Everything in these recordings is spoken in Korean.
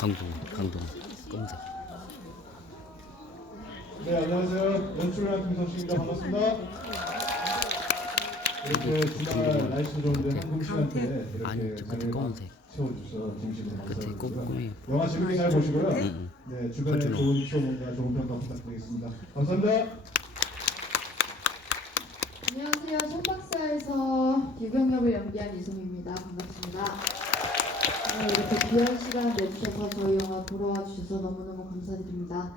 강동, 강동, 검사. 네, 안녕하세요. 연출한 김성식입니다. 반갑습니다. 이렇게 주말 날씨 좋은데 한국 시간대에 아니, 이렇게 저 끝에 검은색. 채워주셔서 진심으로 끝에 감사드립니다. 꼼꼼히. 영화 재밌게 잘 보시고요. 응. 네, 주변에 그렇죠. 좋은 시험과 좋은 평가 부탁드리겠습니다. 감사합니다. 안녕하세요. 청박사에서 유경력을 연기한 이송입니다. 반갑습니다. 네, 이렇게 귀한 시간 내주셔서 저희 영화 보러 와주셔서 너무너무 감사드립니다.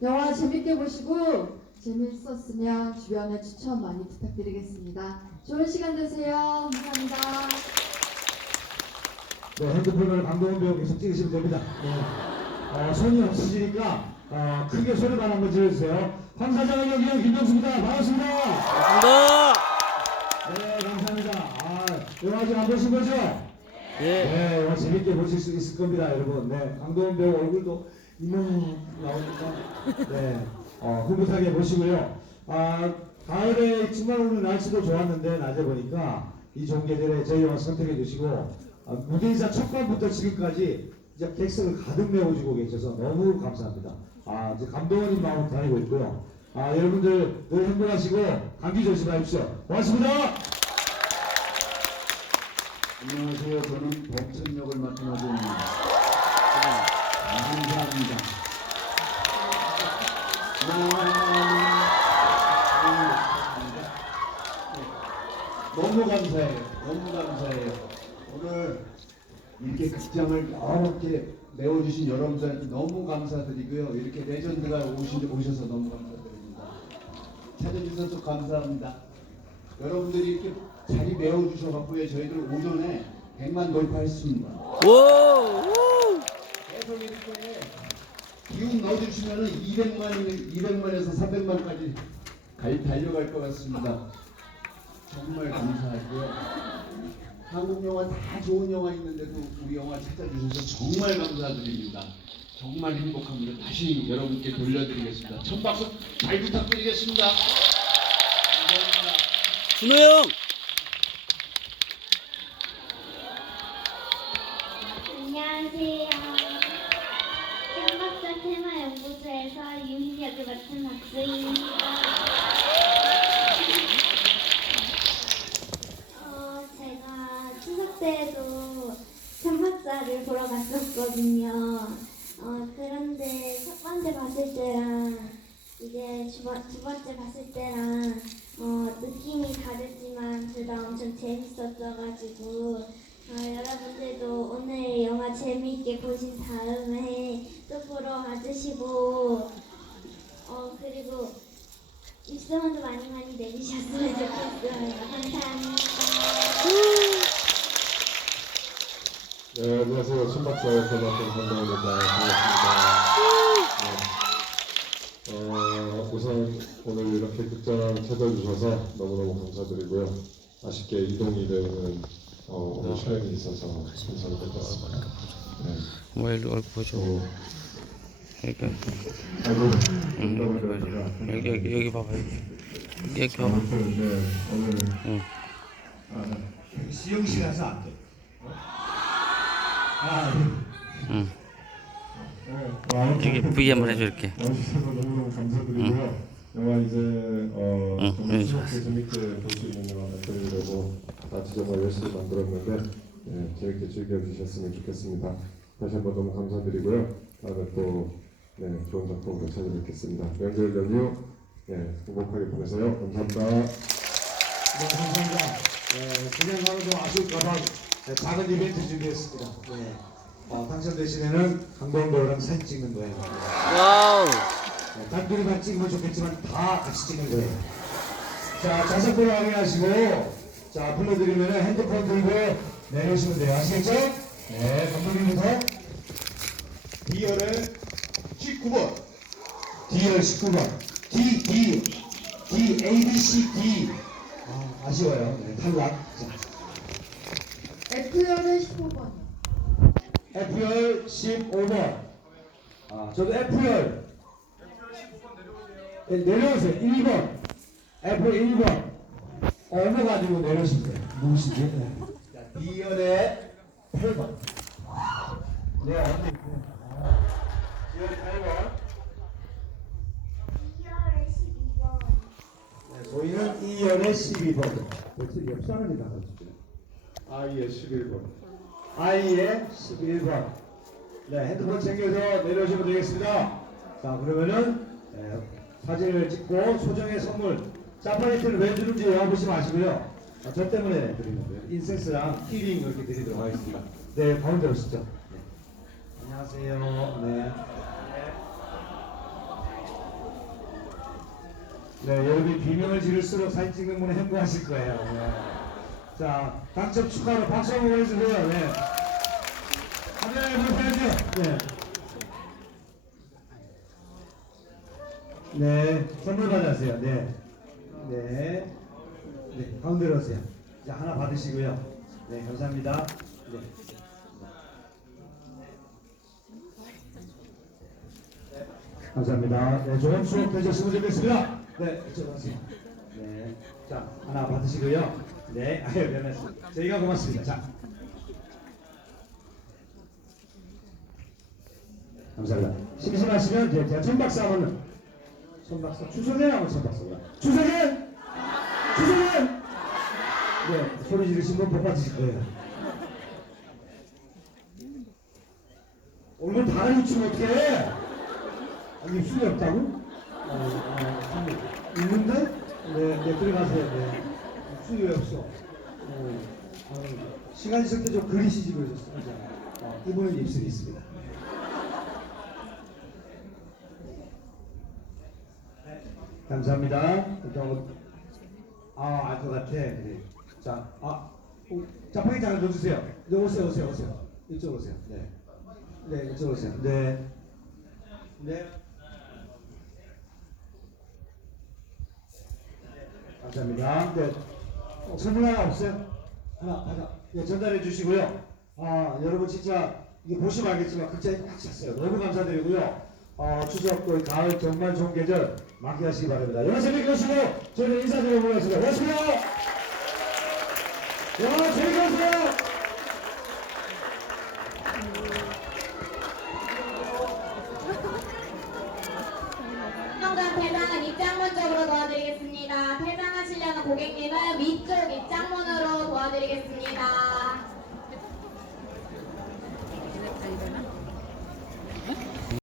영화 재밌게 보시고 재밌었으면 주변에 추천 많이 부탁드리겠습니다. 좋은 시간 되세요. 감사합니다. 네, 핸드폰을 강동원 배우 계속 찍으시면 됩니다. 네. 어, 손이 없으시니까 어, 크게 소리만 한번 질러주세요. 황 사장의 연기한 김정수입니다. 반갑습니다. 반갑습니다. 네, 감사합니다. 아, 영화 아직 안 보신 거죠? 예. 네, 영화 재밌게 보실 수 있을 겁니다, 여러분. 네, 강동원 배우 얼굴도 이놈 나오니까 네, 어, 흐뭇하게 보시고요. 아, 가을에 정말 오늘 날씨도 좋았는데 낮에 보니까 이 좋은 계절에 저희 영화 선택해 주시고 아, 무대인사 첫 번부터 지금까지 이제 객석을 가득 메워주고 계셔서 너무 감사합니다. 아, 이제 감동원님 마음 다니고 있고요. 아, 여러분들 늘 행복하시고 감기 조심하십시오. 고맙습니다. 안녕하세요. 저는 범천 역을 맡은 하정입니다. 감사합니다. 너무 감사해요. 너무 감사해요. 오늘 이렇게 극장을 개 메워주신 여러분들한테 너무 감사드리고요. 이렇게 레전드가 오시, 오셔서 너무 감사드립니다. 찾아주셔서 감사합니다. 여러분들이 이렇게 자리 메워주셔갖고 요. 저희들 오전에 100만 돌파했습니다. 계속 이렇게 기운 넣어주시면 200만이 200만에서 300만까지 갈, 달려갈 것 같습니다. 정말 감사하고요. 한국 영화 다 좋은 영화 있는데도 우리 영화 찾아주셔서 정말 감사드립니다. 정말 행복합니다. 다시 여러분께 돌려드리겠습니다. 첫 박수 잘 부탁드리겠습니다. 감사합니다. 준호 형! 안녕하세요. 생각자 테마 연구소에서 유희 역을 맡은 박수희입니다. 어, 제가 추석 때에도 삼박사를 보러 갔었거든요. 어, 그런데 첫 번째 봤을 때랑 이제 두, 번, 두 번째 봤을 때랑 어, 느낌이 다르지만 둘 다 엄청 재밌었어가지고 어, 여러분들도 오늘 영화 재미있게 보신 다음에 또 보러 와주시고 어 그리고 입소문도 많이 많이 내주셨으면 좋겠어요. 감사합니다. 네, 안녕하세요. 신박사의 변호사 권동입니다. 반갑습니다. 네. 어, 우선 오늘 이렇게 극장 찾아주셔서 너무너무 감사드리고요. 아쉽게 이동이 되는 어, 오늘 촬영이 있어서 감사드립니다. 네. 뭐 일로 보죠. 또 여기, 응, 여기. 여기, 봐봐. 여기, 여기 봐봐. 네, 오늘 응. 아, 시영 씨라서 안 돼. 아, 응. 네, 와, 아무튼 여기 V 한번 이렇게. 와 영화 이제 어, 응, 정말 응. 즐겁게 재밌게 볼 수 있는 영화 만들려고 같이 정말 열심히 만들었는데 예, 재밌게 즐겨주셨으면 좋겠습니다. 다시 한번 너무 감사드리고요. 다음에 또 네, 좋은 작품으로 찾아뵙겠습니다. 명절 연휴 예, 행복하게 보내세요. 감사합니다. 네, 감사합니다. 네, 그냥 가면 좀 아쉬울까봐 네, 작은 이벤트 준비했습니다. 네. 어, 당첨되시면은 배우랑 사진 찍는 거예요. 와우! 네, 단둘이만 찍으면 좋겠지만 다 같이 찍는 거예요. 자, 자석으로 확인하시고, 자, 불러드리면 핸드폰 들고 내려오시면 돼요. 아시겠죠? 네, 감독님부터 D열의 19번. D열 19번. D, D, D, A, B, C, D. 아, 아쉬워요. 네, 탈락. 자, F열의 15번. F열 15번. 아, 저도 F열. 네, 내려오세요. 1번. F 1번. 어느 가지고 내려오시면 돼요. 누구시지? 네. 자, B열의 8번. 네, 언니. 네. 8번. 2월에 12번. 네, 저희는 2열의 12번. 그렇지, 옆 사람이 나가주죠. 아이의 11번. 아이의 11번. 네, 핸드폰 챙겨서 내려오시면 되겠습니다. 자, 그러면은 네, 사진을 찍고 소정의 선물 짜파게티를 왜 주는지 여쭤보지 마시고요. 아, 저 때문에 드리는 거예요. 인센스랑 키링 이렇게 드리도록 하겠습니다. 네, 가운데 오시죠. 네. 안녕하세요. 네. 네, 여러분이 비명을 지를수록 사진 찍는 분은 행복하실 거예요. 네. 자, 당첨 축하로 박수 한번 보내주세요. 네. 카메라에 보여줘야죠. 네. 네, 선물 받으세요. 네. 네. 네, 가운데로 오세요. 자, 하나 받으시고요. 네, 감사합니다. 네. 네, 감사합니다. 네, 좋은 수업 되셨으면 좋겠습니다. 네, 이쪽으로 오세요. 네. 자, 하나 받으시고요. 네, 아유, 변했습니다. 저희가 고맙습니다. 자. 감사합니다. 심심하시면 제가 천박사 하면 주소년 하면 천박사고요. 주소년! 주소년! 네, 소리 지르신 분복 받으실 거예요. 얼굴 다 가리치면 어떡해? 아니, 입술이 없다고? 어, 어, 입- 있는데? 네, 네, 들어가세요. 네. 입술이 왜 없어? 어, 어, 시간 있을 때 좀 그리시지 그러셨어요. 어, 이분은 입술이 있습니다. 감사합니다. 아, 알 것 같아. 네. 자, 아, 오, 짜파게티 하나 넣어주세요. 네, 오세요, 오세요, 오세요. 이쪽으로 오세요. 네. 네, 이쪽으로 오세요. 네. 네. 감사합니다. 네. 어, 선물 하나 없어요? 하나, 하나. 네, 전달해 주시고요. 아, 여러분 진짜 이게 보시면 알겠지만 극장이 꽉 찼어요. 너무 감사드리고요. 어, 추석 또 가을 정말 좋은 계절 만끽하시기 바랍니다. 여러분 보시고 저희는 인사드리고 보겠습니다. 고맙습니다. 여러분 재밌게. 정답 퇴장은 입장문 쪽으로 도와드리겠습니다. 퇴장하시려는 고객님은 위쪽 입장문으로 도와드리겠습니다.